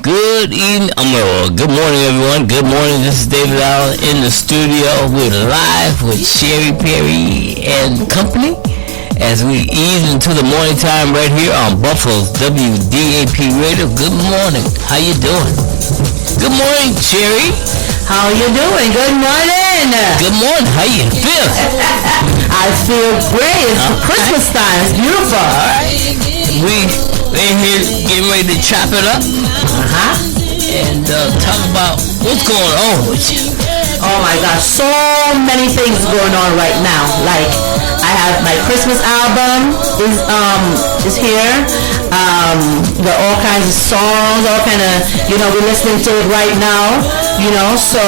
Good evening, good morning, everyone. Good morning. This is David Allen in the studio. We're live with Sherrie, Perrie, and company as we ease into the morning time right here on Buffalo's WDAP radio. Good morning. How you doing? Good morning, Sherrie. How you doing? Good morning. Good morning. How you feel? I feel great. It's Christmas time. It's beautiful. All right. We're here getting ready to chop it up. And talk about what's going on with you. Oh my gosh, so many things going on right now. Like I have my Christmas album is here. There are all kinds of songs, all kind of, we're listening to it right now. So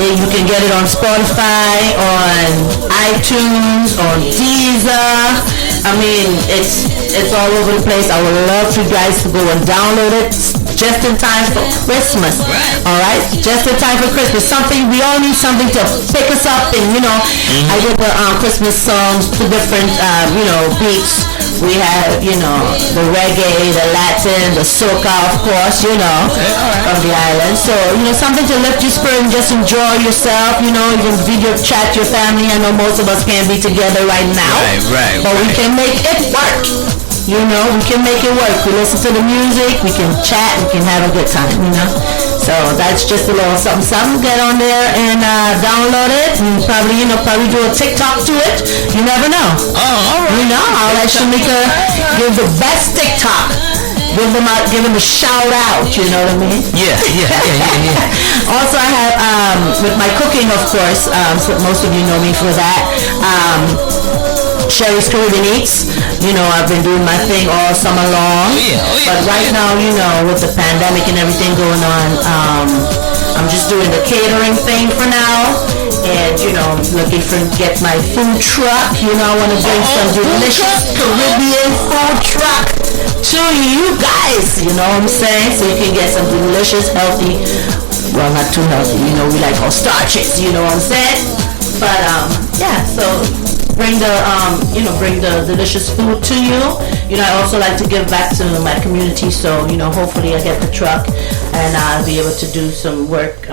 you can get it on Spotify, on iTunes, on Deezer. I mean, it's all over the place. I would love for you guys to go and download it just in time for Christmas. All right, just in time for Christmas. We all need something to pick us up, and I get the Christmas songs to different beats. We have the reggae, the Latin, the soca, of course, from the island. So something to lift your spirit and just enjoy yourself. Even video chat your family. I know most of us can't be together right now, but we can make it work. We can make it work. We listen to the music, we can chat, we can have a good time, So that's just a little something. Get on there and download it, and probably do a TikTok to it. You never know. Oh, all right. I'll let Shamika give the best TikTok. Give them a shout out, you know what I mean? Yeah. Also, I have, with my cooking, of course, so most of you know me for that, Sherrie's Caribbean Eats. I've been doing my thing all summer long. But right now, with the pandemic and everything going on, I'm just doing the catering thing for now. And, looking for get my food truck. I want to bring some delicious Caribbean food truck to you guys. You know what I'm saying? So you can get some delicious, healthy, well, not too healthy. We like all starches. You know what I'm saying? But, so bring the delicious food to you. I also like to give back to my community, so hopefully I get the truck and I'll be able to do some work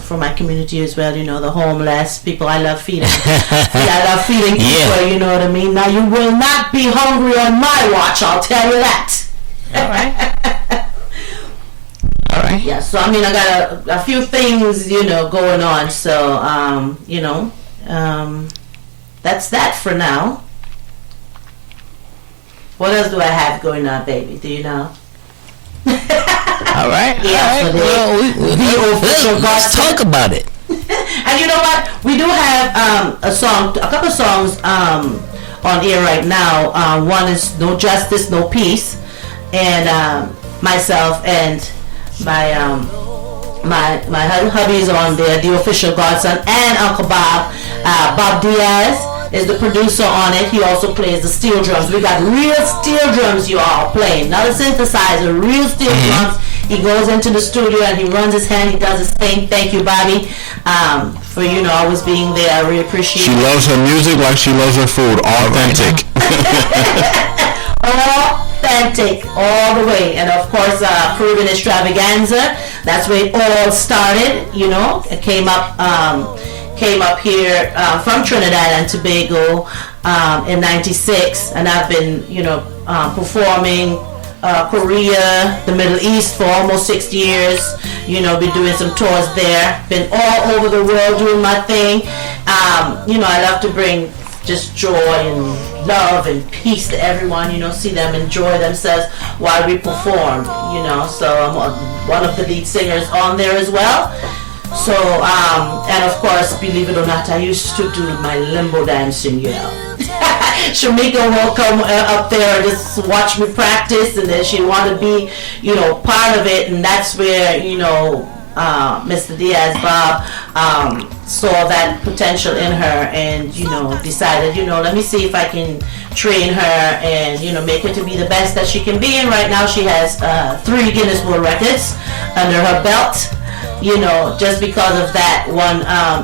for my community as well. The homeless people. I love feeding. I love feeding people. You know what I mean. Now you will not be hungry on my watch, I'll tell you that. All right. Yeah, so I got a few things going on, so that's that for now. What else do I have going on, baby? Do you know? All right. Yeah. Well, let's talk about it. And you know what? We do have a couple of songs on air right now. One is "No Justice, No Peace," and myself and my hubby is on there, the official godson, and Uncle Bob. Bob Diaz is the producer on it. He also plays the steel drums. We got real steel drums, you all playing, not a synthesizer, real steel drums. He goes into the studio and he runs his hand. He does his thing. Thank you, Bobby, for always being there. I really appreciate it. She loves her music like she loves her food. Authentic. Authentic all the way. And of course, Caribbean Extravaganza. That's where it all started. It came up here from Trinidad and Tobago in '96, and I've been performing Korea, the Middle East for almost 6 years. Been doing some tours there. Been all over the world doing my thing. I love to bring just joy and love and peace to everyone. See them enjoy themselves while we perform. So I'm one of the lead singers on there as well. So, and of course, believe it or not, I used to do my limbo dancing, Shamika will come up there and just watch me practice, and then she want to be, part of it, and that's where, Mr. Diaz, Bob, saw that potential in her and, decided, let me see if I can train her and, make her to be the best that she can be. And right now she has 3 Guinness World Records under her belt. you know, just because of that one,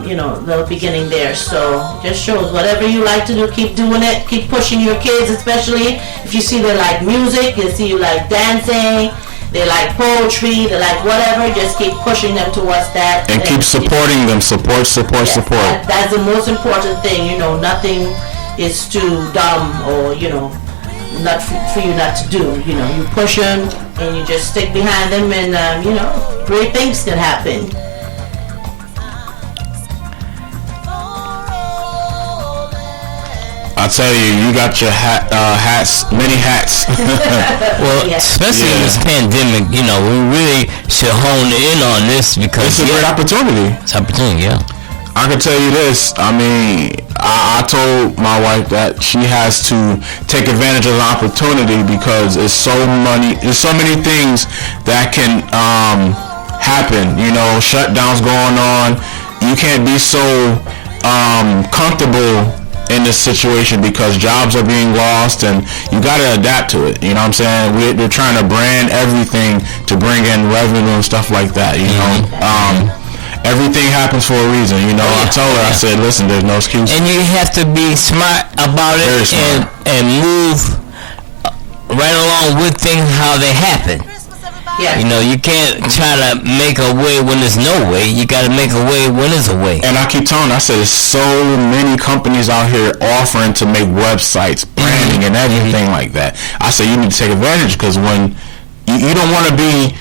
you know, the beginning there. So just shows whatever you like to do, keep doing it, keep pushing your kids, especially if you see they like music, you see you like dancing, they like poetry, they like whatever, just keep pushing them towards that. And keep supporting them, support. That's the most important thing, you know, nothing is too dumb or, you know, not for you not to do. You know, you push them and you just stick behind them, and you know, great things can happen. I tell you, you got your hats, many hats. Well, especially in this pandemic, you know, we really should hone in on this because it's a great opportunity. It's an opportunity, yeah. I can tell you this. I mean, I told my wife that she has to take advantage of the opportunity because there's so many things that can happen. You know, shutdowns going on. You can't be so comfortable in this situation because jobs are being lost, and you got to adapt to it. You know what I'm saying? We're trying to brand everything to bring in revenue and stuff like that. You know. Everything happens for a reason, you know. I told her, I said, listen, there's no excuse. And you have to be smart about it and move right along with things how they happen. Yeah. You know, you can't try to make a way when there's no way. You got to make a way when there's a way. And I keep telling her, I said, there's so many companies out here offering to make websites, branding, and everything like that. I said, you need to take advantage because when you don't want to be...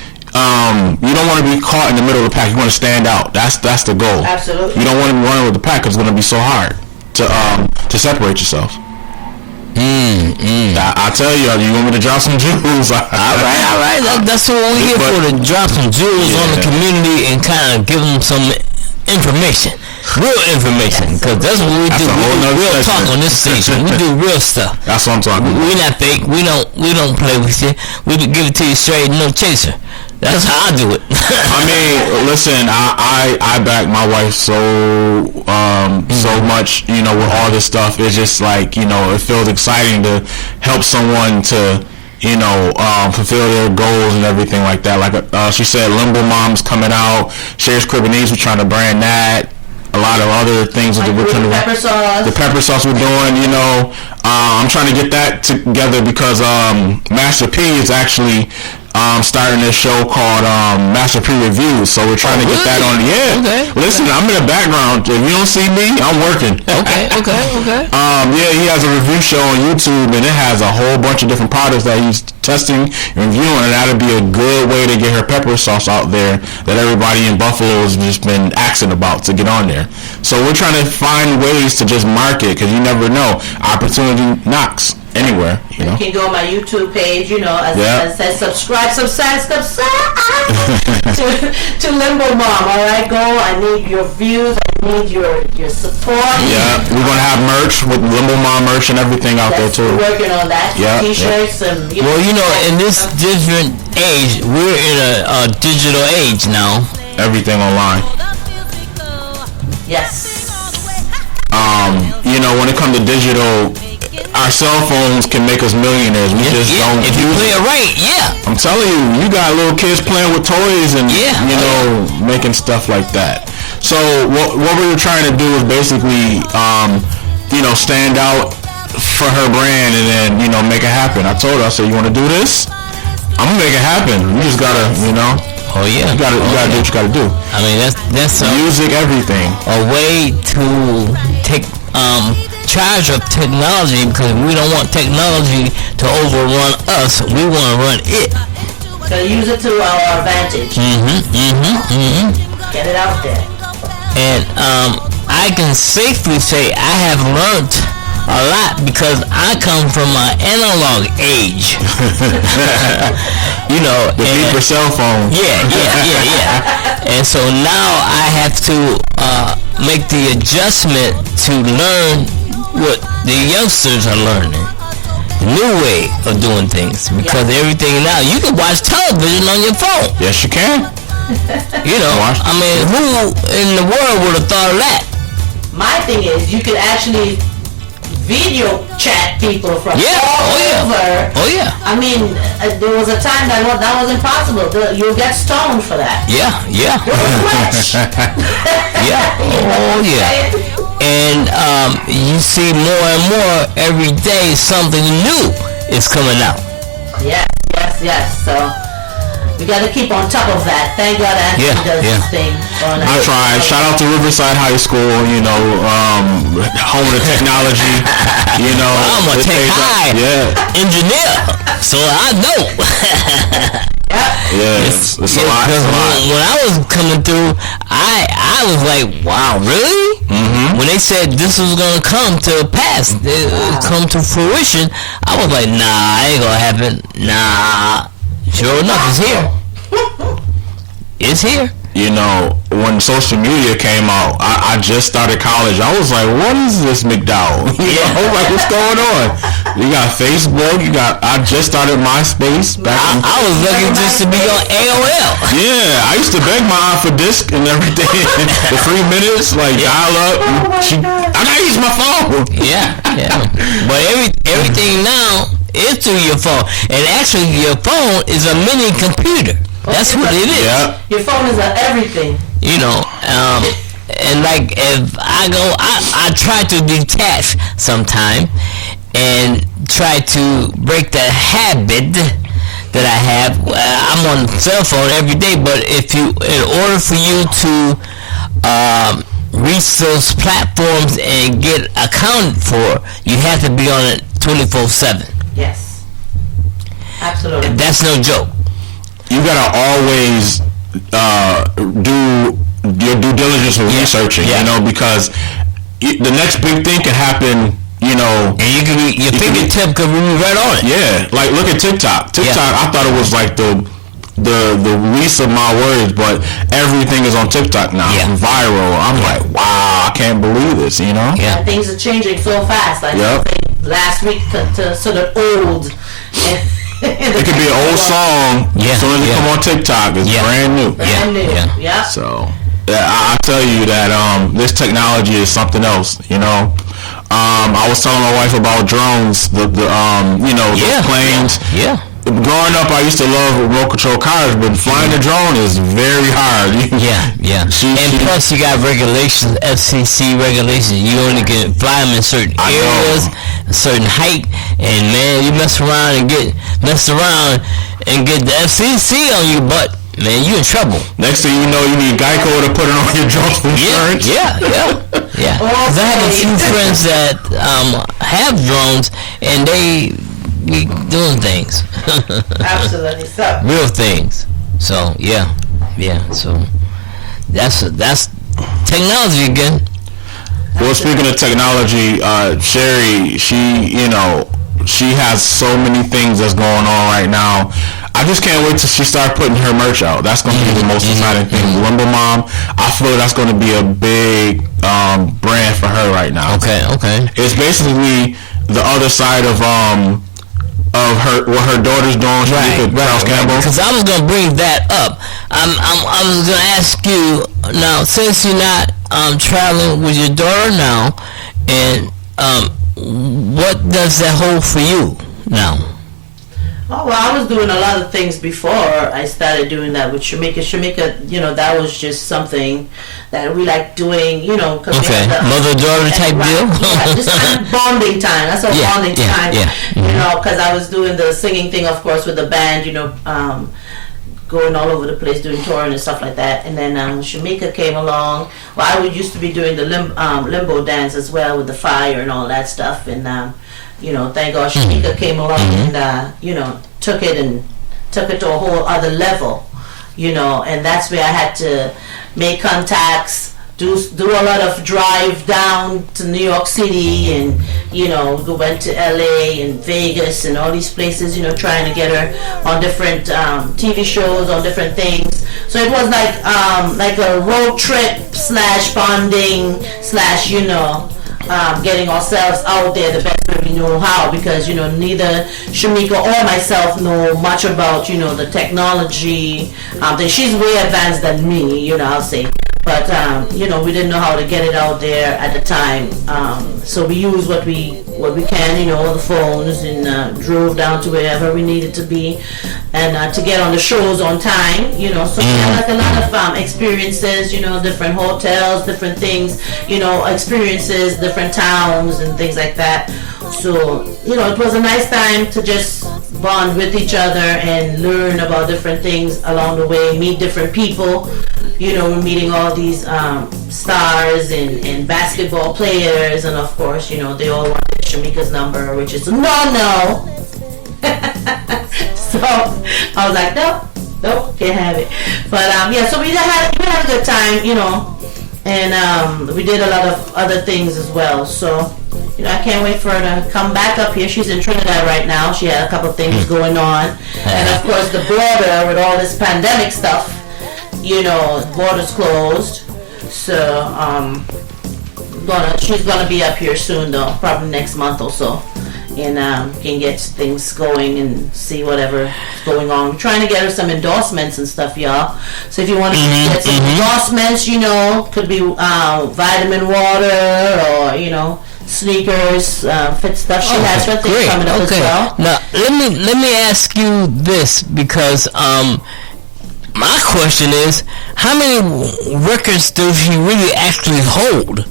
you don't want to be caught in the middle of the pack. You want to stand out. That's the goal. Absolutely. You don't want to be running with the pack because it's going to be so hard to separate yourself. I tell you, you want me to drop some jewels? All right. That's what we're here for, to drop some jewels on the community and kind of give them some information. Real information, because that's what we do. We do real talk on this station. We do real stuff. That's what I'm talking about. We're not fake. We don't play with you. We give it to you straight, no chaser. That's how I do it. I mean, listen, I back my wife so much, you know, with all this stuff. It's just like, you know, it feels exciting to help someone to, you know, fulfill their goals and everything like that. Like she said, Limbo Mom's coming out. Sherrie's Cribonese, we're trying to brand that. A lot of other things that we're trying to pepper sauce. The pepper sauce we're doing, you know. I'm trying to get that together because Master P is actually starting this show called Master P Reviews, so we're trying to get that on. Yeah. Okay. Listen, I'm in the background. If you don't see me, I'm working. Okay. Yeah, he has a review show on YouTube, and it has a whole bunch of different products that he's testing and reviewing, and that'd be a good way to get her pepper sauce out there that everybody in Buffalo has just been asking about to get on there. So we're trying to find ways to just market, because you never know. Opportunity knocks anywhere, you know. You can go on my YouTube page, you know, as it says, subscribe to Limbo Mom. All right, go. I need your views. I need your support. Yeah, we're gonna have merch with Limbo Mom merch and everything out there too. We're working on that. Yeah, T-shirts and. Well, you know, in this different age, we're in a digital age now. Everything online. Yes. You know, when it comes to digital, our cell phones can make us millionaires. We just don't. If you play it right, I'm telling you, you got little kids playing with toys and you know, making stuff like that. So what we were trying to do is basically, you know, stand out for her brand and then, you know, make it happen. I told her, I said, you want to do this? I'm gonna make it happen. You just gotta, you know. Oh yeah. You gotta do what you gotta do. I mean, that's music, everything. A way to take charge of technology, because we don't want technology to overrun us. We want to run it. So use it to our advantage. Get it out there. And I can safely say I have learned a lot because I come from an analog age. You know, the beeper cell phone. Yeah. And so now I have to make the adjustment to learn what the youngsters are learning. The new way of doing things. Because everything now, you can watch television on your phone. Yes, you can. You know, I mean, who in the world would have thought of that? My thing is, you could actually video chat people from all over. Oh yeah. I mean, there was a time that was impossible. You'll get stoned for that. Yeah. Yeah. Oh yeah. And you see more and more every day. Something new is coming out. Yes. So we got to keep on top of that. Thank God Anthony does this thing. I tried. Shout out to Riverside High School, home of the technology. I'm a tech high engineer, so I know. It's a lot. When I was coming through, I was like, wow, really? Mm-hmm. When they said this was going to come to pass, come to fruition, I was like, nah, ain't going to happen. Nah. Sure enough, it's here. It's here. When social media came out, I just started college. I was like, what is this McDowell? Like, what's going on? You got Facebook. I just started MySpace. I was looking just to be on AOL. Yeah, I used to beg my aunt for disc and everything. The 3 minutes, dial up. I gotta use my phone. Yeah. But everything now is through your phone. And actually, your phone is a mini computer. That's what it is. Yeah. Your phone is everything. And like if I go, I try to detach sometime and try to break the habit that I have. I'm on the cell phone every day, but in order for you to reach those platforms and get accounted for, you have to be on it 24/7. Yes. Absolutely. That's no joke. You gotta always do your due diligence with researching, because the next big thing can happen, and your fingertip could be right on it. Yeah, like look at TikTok. I thought it was like the least of my words, but everything is on TikTok now. Viral. I'm like, wow, I can't believe this, Yeah, things are changing so fast. Last week to sort of old. It could be an old song. As soon as it come on TikTok, it's brand new. Yeah. So, I tell you that this technology is something else. I was telling my wife about drones. The planes. Yeah. Growing up, I used to love remote control cars, but flying a drone is very hard. Plus, you got regulations, FCC regulations. You only can fly them in certain areas, a certain height, and man, you mess around and get the FCC on you, but man, you in trouble. Next thing you know, you need Geico to put it on your drone's insurance. Yeah. Because I have a few friends that have drones, and they be doing things. Absolutely. So real things. So yeah. So that's technology again. Well, speaking of technology, Sherrie, she has so many things that's going on right now. I just can't wait till she start putting her merch out. That's going to be the most exciting thing. Limbo Mom, I feel that's going to be a big brand for her right now. Okay. It's basically the other side of what her daughter's doing. Right. Because I was gonna bring that up. I was gonna ask you now, since you're not traveling with your daughter now, and what does that hold for you now? Oh, well, I was doing a lot of things before I started doing that with Shamika. Shamika, that was just something that we like doing, Cause mother-daughter type deal? Yeah, just kind of bonding time. That's a bonding time. Because I was doing the singing thing, of course, with the band, going all over the place, doing touring and stuff like that. And then Shamika came along. Well, I used to be doing the limbo dance as well with the fire and all that stuff. And, thank God Shamika came along and, took it to a whole other level, and that's where I had to make contacts, do a lot of drive down to New York City, and went to LA and Vegas and all these places, trying to get her on different TV shows, on different things. So it was like a road trip / bonding / getting ourselves out there the best way we know how, because neither Shamika or myself know much about the technology. She's way advanced than me, I'll say. But we didn't know how to get it out there at the time. So we used what we can, the phones, and drove down to wherever we needed to be, and to get on the shows on time. So we had like a lot of experiences. Different hotels, different things. Experiences, different towns, and things like that. So it was a nice time to just bond with each other and learn about different things along the way, meet different people. We're meeting all these stars and basketball players, and of course, they all wanted Shamika's number, which is no. So I was like, nope, can't have it. But so we had a good time, and we did a lot of other things as well. So I can't wait for her to come back up here. She's in Trinidad right now. She had a couple of things going on, and of course the border with all this pandemic stuff. Borders closed, so she's gonna be up here soon though, probably next month or so, and can get things going and see whatever's going on. We're trying to get her some endorsements and stuff, y'all. So if you want to get some endorsements, could be vitamin water or sneakers, fit stuff. She has her thing coming up as well. Now let me ask you this, because my question is, how many records does she really actually hold?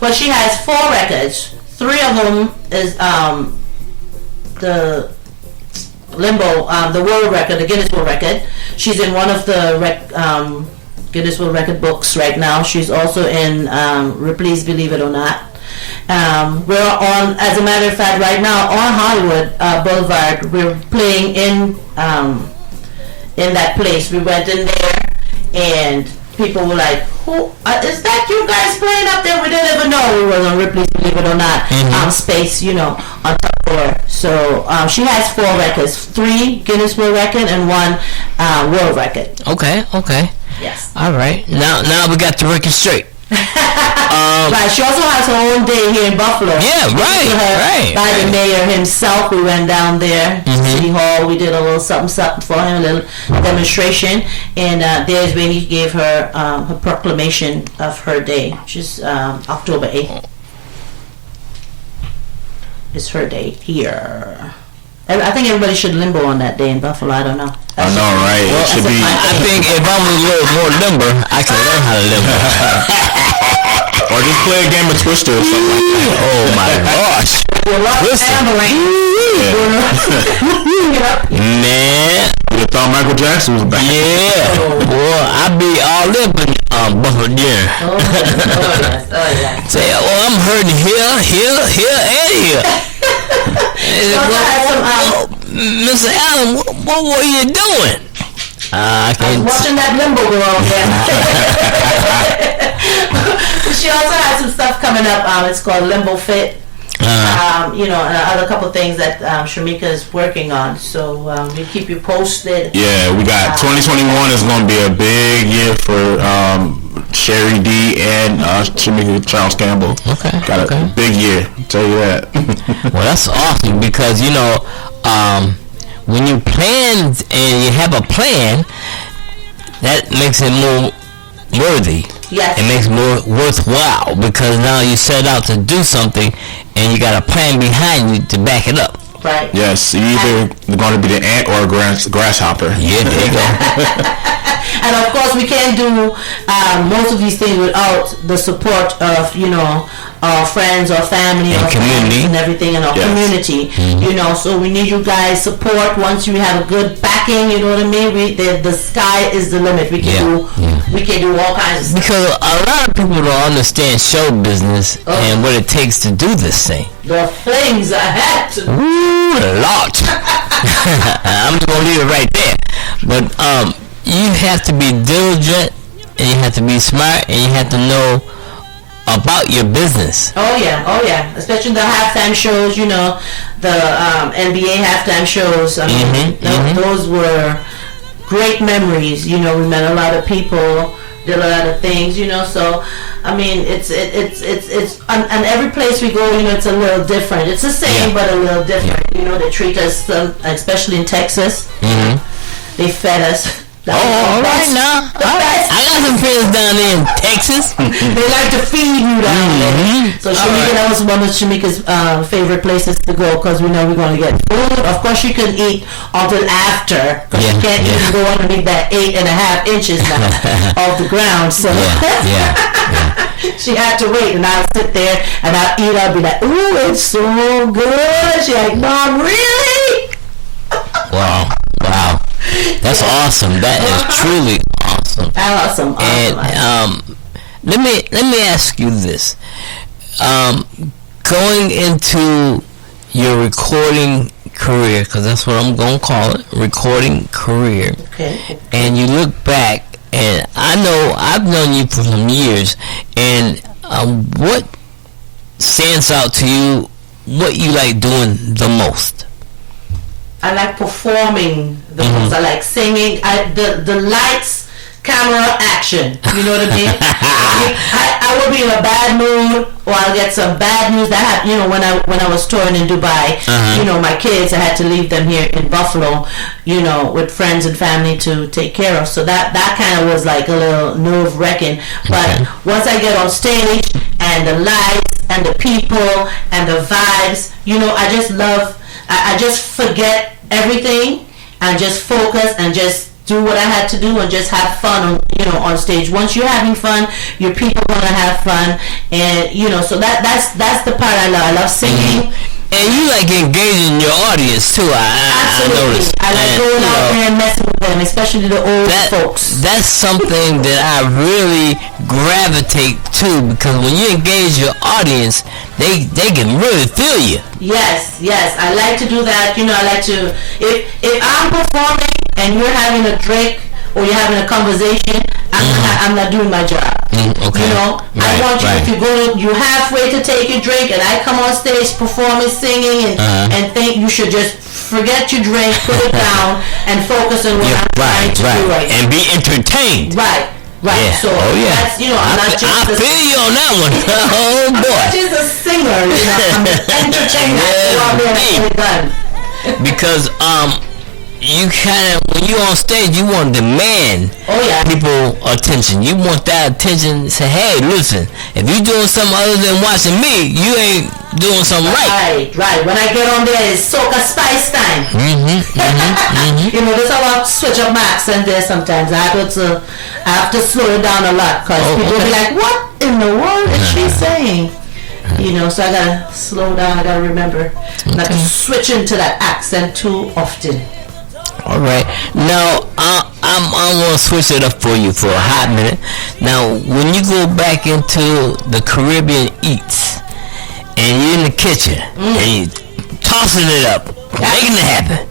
Well, she has 4 records. 3 of them is the Limbo, the world record, the Guinness World Record. She's in one of the Guinness World Record books right now. She's also in Ripley's Believe It or Not. We're on, as a matter of fact, right now on Hollywood Boulevard. We're playing in that place. We went in there, and people were like, "Who is that? You guys playing up there?" We didn't even know we was on Ripley's Believe It or Not space, on top floor. So she has 4 records: 3 Guinness World Record and 1 world record. Okay. Yes. All right. Now we got the record straight. Right. She also has her own day here in Buffalo. Yeah, right. By the mayor himself. We went down there to City Hall. We did a little something for him, a little demonstration, and there's when he gave her her proclamation of her day, which is October 8th. It's her day here. I think everybody should limbo on that day in Buffalo. I don't know. I know, right? Well, it should be. I think if I'm a little more limber, I can learn how to limber. Or just play a game of Twister or something like that. Oh my gosh. Twister. Man. You thought Michael Jackson was back. Yeah. Boy, I be all up in Buffalo Junior. Oh yes. Say, I'm hurting here, and here. Mr. Allen, what were you doing? I was watching that limbo go on there. She also has some stuff coming up. It's called Limbo Fit. And other couple things that Shamika is working on. So we keep you posted. Yeah, we got 2021 is going to be a big year for Sherrie D and Shamika Charles Campbell. Got a big year, I'll tell you that. Well, that's awesome, because when you plan and you have a plan, that makes it more worthy. Yes. It makes it more worthwhile, because now you set out to do something and you got a plan behind you to back it up. Right. Yes, you're either going to be the ant or a grasshopper. Yeah, there you go. And of course, we can't do most of these things without the support of, our friends or family and or community and everything in our community. So we need you guys' support. Once you have a good backing, you know what I mean. The sky is the limit. We can do all kinds of stuff. Because a lot of people don't understand show business and what it takes to do this thing. The things I had to do. Ooh, a lot. I'm just gonna leave it right there. But you have to be diligent, and you have to be smart, and you have to know about your business. Oh yeah. Especially the halftime shows, the NBA halftime shows. I mean, those were great memories. We met a lot of people, did a lot of things. So I mean, it's and every place we go, it's a little different. It's the same, but a little different. They treat us, especially in Texas. They fed us. All right now. I got some friends down there in Texas. They like to feed you down there. So Shamika, that was one of Shamika's favorite places to go because we know we're going to get food. Of course, she couldn't eat until after because she can't even go underneath that 8.5 inches now off the ground. So she had to wait, and I'll sit there and I'll eat. I'll be like, "Ooh, it's so good." She's like, "Mom, really?" Wow. That's awesome. That is truly awesome. Awesome. And let me ask you this: going into your recording career, because that's what I'm gonna call it, recording career. Okay. And you look back, and I know I've known you for some years, and what stands out to you? What you like doing the most? I like performing the most. I like singing. The lights, camera, action. You know what I mean? I will be in a bad mood, or I'll get some bad news. That happened, you know, when I was touring in Dubai. You know, my kids, I had to leave them here in Buffalo, you know, with friends and family to take care of. So that kind of was like a little nerve-wracking. But once I get on stage and the lights and the people and the vibes, you know, I just love. I just forget everything and just focus and just do what I had to do and just have fun on stage. Once you're having fun, your people gonna have fun, and you know, so that's the part I love. I love singing. And you like engaging your audience too. Absolutely. I noticed. I like going out there and messing with them, especially the old folks. That's something that I really gravitate to, because when you engage your audience, they can really feel you. Yes. I like to do that. You know, I like to, if I'm performing and you're having a drink or you're having a conversation, I'm not doing my job. Okay. You know, I want you, if you're halfway to take your drink and I come on stage performing, singing, and think you should just forget your drink, put it down, and focus on what I'm trying to do right now. And be entertained. Right. Yeah. So that's, you know, I'm not just I feel you on that one. Oh boy. I'm not just a singer, you know, I'm an entertainer. Because you kind of, when you're on stage, you want to demand people attention. You want that attention. Say, hey, listen, if you're doing something other than watching me, you ain't doing something right. Right. When I get on there, it's soca spice time. You know, this is how I switch up my accent there sometimes. I have to slow it down a lot, because people be like, what in the world is she saying? You know, so I gotta slow down. I gotta remember not to switch into that accent too often. All right. Now, I'm going to switch it up for you for a hot minute. Now, when you go back into the Caribbean Eats, and you're in the kitchen, and you're tossing it up, making it happen.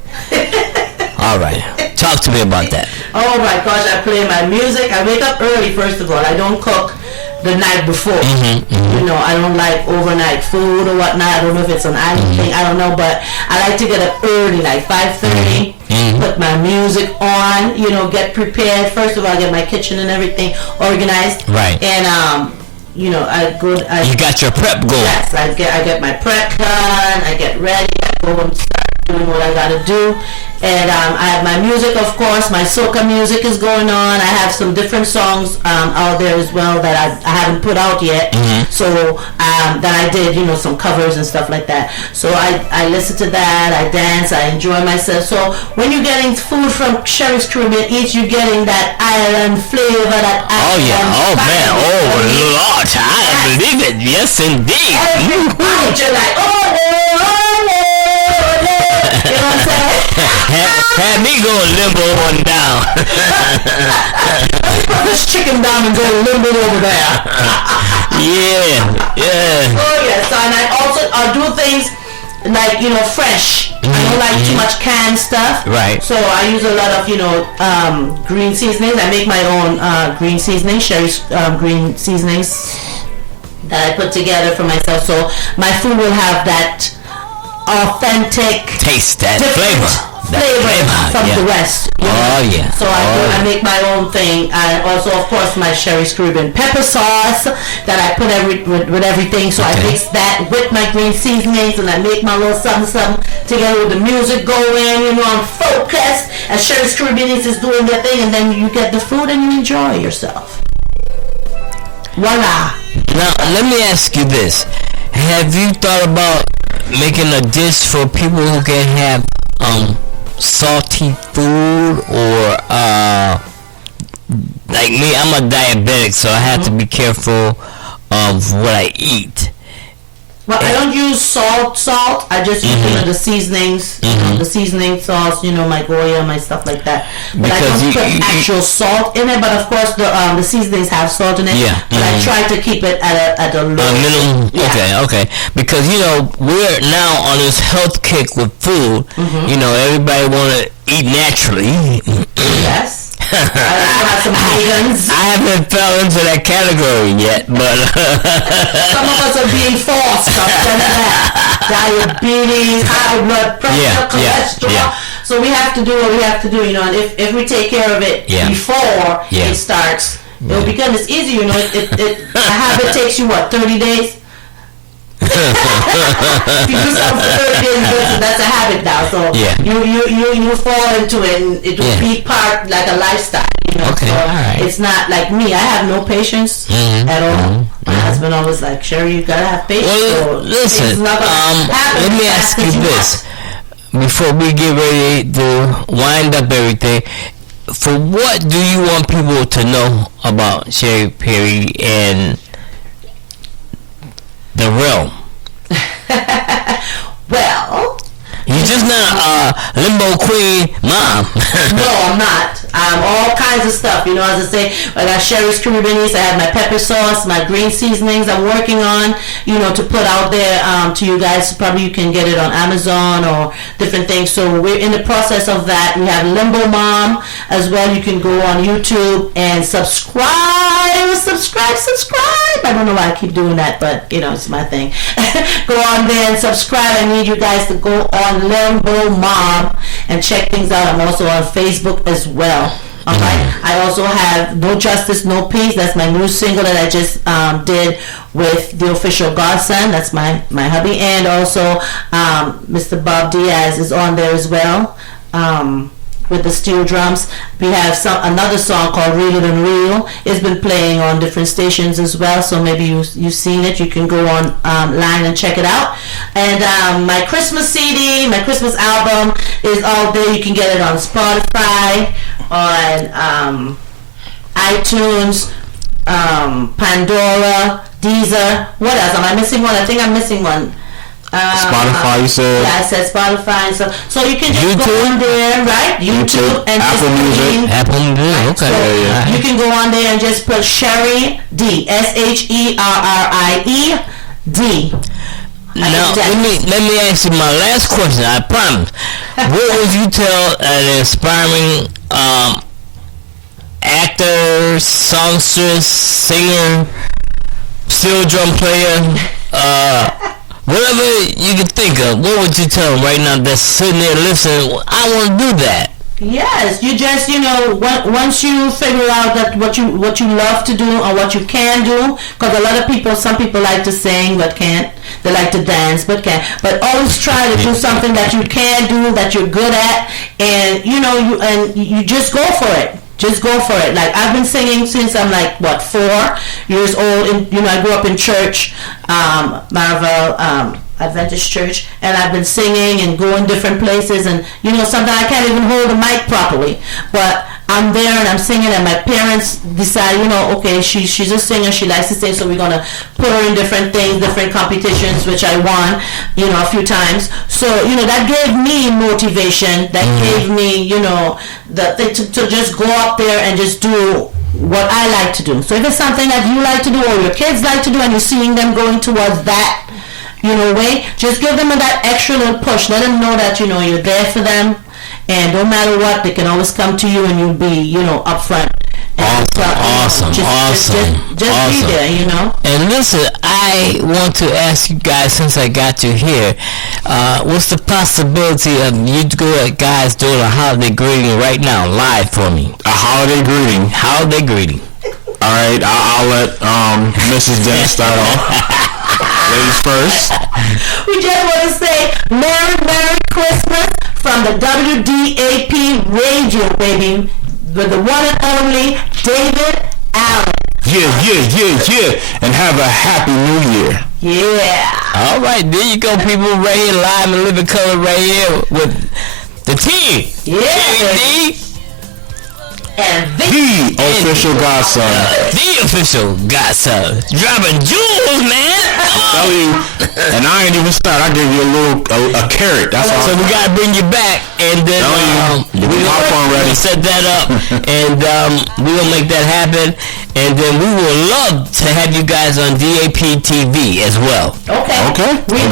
All right. Talk to me about that. Oh, my gosh. I play my music. I wake up early, first of all. I don't cook the night before. You know, I don't like overnight food or whatnot. I don't know if it's an island thing. I don't know, but I like to get up early, like 5:30. Put my music on. You know, get prepared. First of all, I get my kitchen and everything organized. Right. And you know, you got your prep going. Yes, I get my prep done. I get ready. I go and start doing what I gotta do. And I have my music, of course. My soca music is going on. I have some different songs out there as well that I haven't put out yet. So that I did, you know, some covers and stuff like that. So I listen to that. I dance. I enjoy myself. So when you're getting food from Sherrie's Caribbean Eats, you're getting that island flavor. That island man. Oh Lord, I believe it. Yes, indeed. Every night you're like, you know what I'm saying? Have me go limbo on down. Put this chicken down and go limbo over there. Yeah. Oh yes, so, and I'll do things like, you know, fresh. I don't like too much canned stuff. Right. So I use a lot of, you know, green seasonings. I make my own green seasoning, Sherrie's green seasonings that I put together for myself. So my food will have that authentic taste, that flavor from the West. So I make my own thing. I also, of course, my Sherrie's Caribbean pepper sauce that I put with everything. So I mix that with my green seasonings, and I make my little something together with the music going, you know, I'm focused as Sherrie's Caribbean is doing their thing, and then you get the food and you enjoy yourself. Voila. Now, let me ask you this. Have you thought about making a dish for people who can have salty food, or like me, I'm a diabetic, so I have to be careful of what I eat. Well, I don't use salt. I just use the seasonings, the seasoning sauce, my Goya, my stuff like that. But because I don't put actual salt in it. But of course, the seasonings have salt in it. Yeah. But I try to keep it at a low minimum. Yeah. Okay. Because we're now on this health kick with food. Everybody want to eat naturally. Yes. I haven't fell into that category yet, but some of us are being forced. Diabetes, high blood pressure, cholesterol. Yeah. So we have to do what we have to do, and if we take care of it before it starts, it'll become it's easy. A habit takes you 30 days. If you do something for 30 days, that's a habit now. So you fall into it, and it will be part like a lifestyle. Okay, so right. It's not like me. I have no patience at all. My husband always like, Sherrie, you gotta have patience. Well, listen. Let me ask you this before we get ready to wind up everything. For what do you want people to know about Sherrie Perrie and the realm? Well, you're just not a limbo queen mom. No, I'm not. All kinds of stuff. As I say, I got Sherrie's Caribbean. I have my pepper sauce, my green seasonings I'm working on, to put out there to you guys. Probably you can get it on Amazon or different things. So we're in the process of that. We have Limbo Mom as well. You can go on YouTube and subscribe. I don't know why I keep doing that, but it's my thing. Go on there and subscribe. I need you guys to go on Limbo Mom and check things out. I'm also on Facebook as well. All right. I also have No Justice, No Peace. That's my new single that I just did with the official godson. That's my hubby, and also Mr. Bob Diaz is on there as well. With the steel drums. We have another song called Real It and Real. It's been playing on different stations as well, so maybe you've seen it. You can go online and check it out. And my Christmas CD, my Christmas album is out there. You can get it on Spotify, on iTunes, Pandora, Deezer. What else? Am I missing one? I think I'm missing one. Spotify, you said? Yeah, I said Spotify. So you can just go on there, right? YouTube and Apple Music. Apple Music, okay. So you can go on there and just put Sherrie D, Sherrie D. Now, let me ask you my last question, I promise. What would you tell an inspiring actor, songstress, singer, steel drum player, whatever you can think of, what would you tell them right now that's sitting there listening? I want to do that. Yes, you just once you figure out that what you love to do or what you can do, because some people like to sing but can't. They like to dance but can't. But always try to do something that you can do, that you're good at, and you just go for it. Just go for it. Like, I've been singing since I'm 4 years old. And, I grew up in church, Marvel Adventist Church, and I've been singing and going different places. And sometimes I can't even hold a mic properly, but I'm there and I'm singing. And my parents decide, okay, she's a singer. She likes to sing, so we're gonna put her in different things, different competitions, which I won, a few times. So that gave me motivation. That gave me, the thing to just go up there and just do what I like to do. So if it's something that you like to do or your kids like to do, and you're seeing them going towards that, way, just give them that extra little push. Let them know that you're there for them, and no matter what, they can always come to you, and you'll be up front. Awesome. Just be there, And listen, I want to ask you guys, since I got you here, what's the possibility of you guys doing a holiday greeting right now, live for me? A holiday greeting? Holiday greeting. All right, I'll let Mrs. Dennis start off. Ladies first. We just want to say Merry on the WDAP radio, baby, with the one and only David Allen. Yeah. And have a happy new year. Yeah. All right, there you go, people. Right here, live and living color, right here with the team. Yeah. D. And The official godson. The official godson. Dropping jewels, man. Tell you, and I ain't even started. I gave you a carrot. That's all. So we gotta bring you back, and then Get the popcorn ready. set that up, and we gonna make that happen, and then we would love to have you guys on DAP TV as well. Okay. We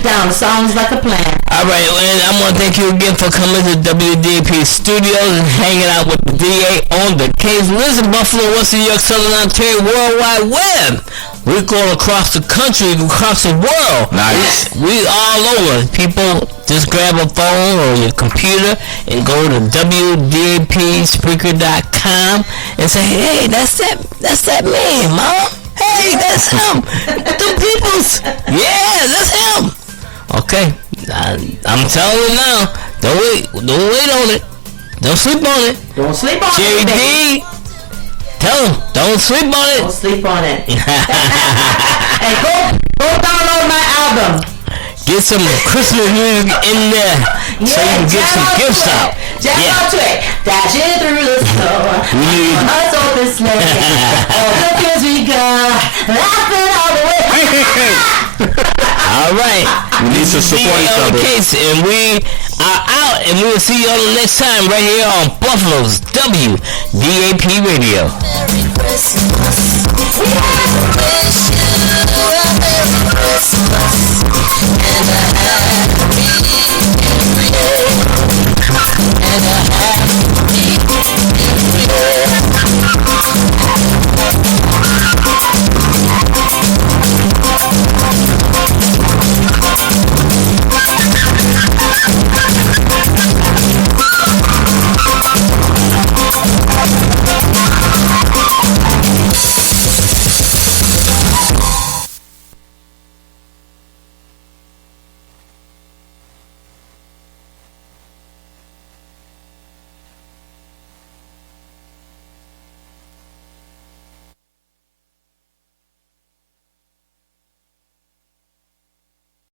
down. Sounds like a plan. All right, and I want to thank you again for coming to WDAP Studios and hanging out with the DA on the case. Listen, Buffalo, Western New York, Southern Ontario, World Wide Web. We're going across the country, across the world. Nice. We all over. People, just grab a phone or your computer and go to WDAPspeaker.com and say, hey, that's that man, Mom. Hey, that's him. The people's. Yeah, that's him. Okay. I'm telling you now, don't wait on it. Don't sleep on it. Don't sleep on Sherrie it. D, tell him, don't sleep on it. Don't sleep on it. And go download my album. Get some Christmas music in there so you can get some gifts out. Jam out to it. Dashing through the snow. Us open sleigh. All the kids we got. Laughing all the way. All right. We need to support each on other. the case, and we are out, and we will see you all the next time right here on Buffalo's WDAP Radio. Merry Christmas. We wish you a Merry Christmas and a happy